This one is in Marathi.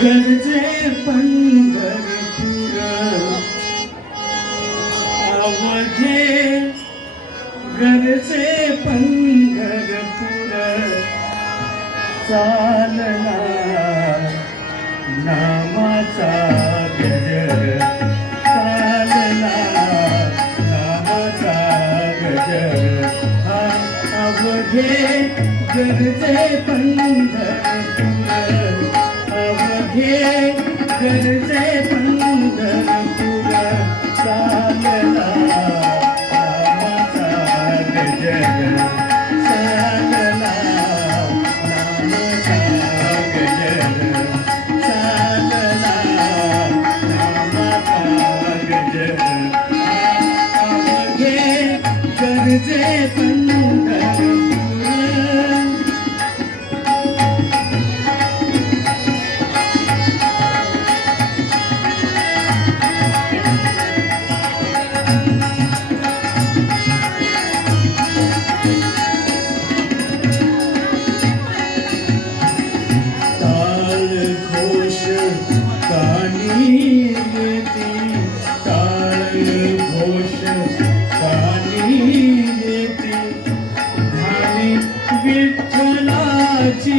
घरचे पंढरपूर आवजे घरचे पंढरपूर चालना नामाचा गजर चालना नामाचा गजर हा अवघे घरचे पंढरपूर Yeah. विठ्ठलाची